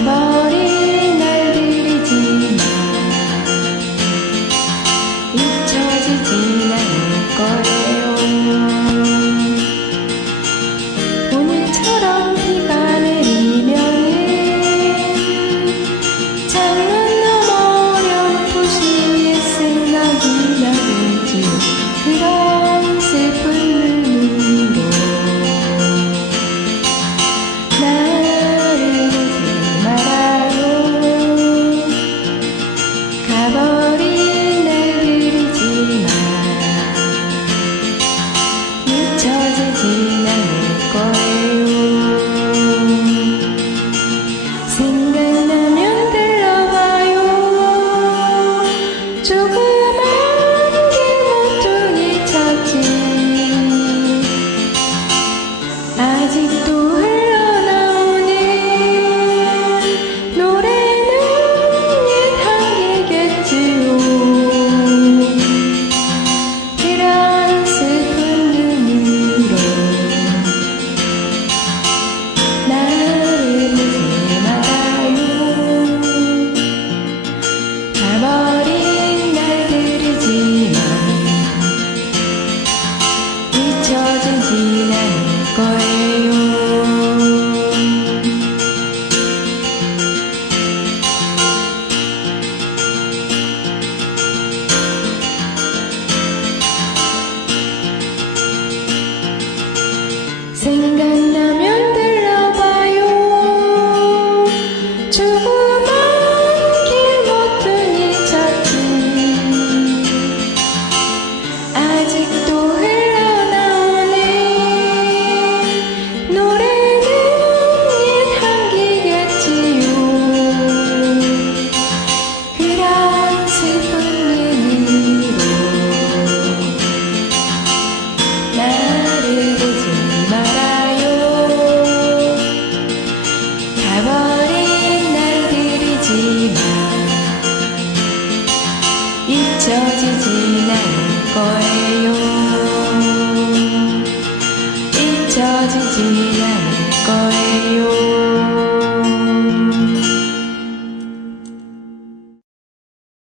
my body 거예요. 잊혀지지 않을 거예요.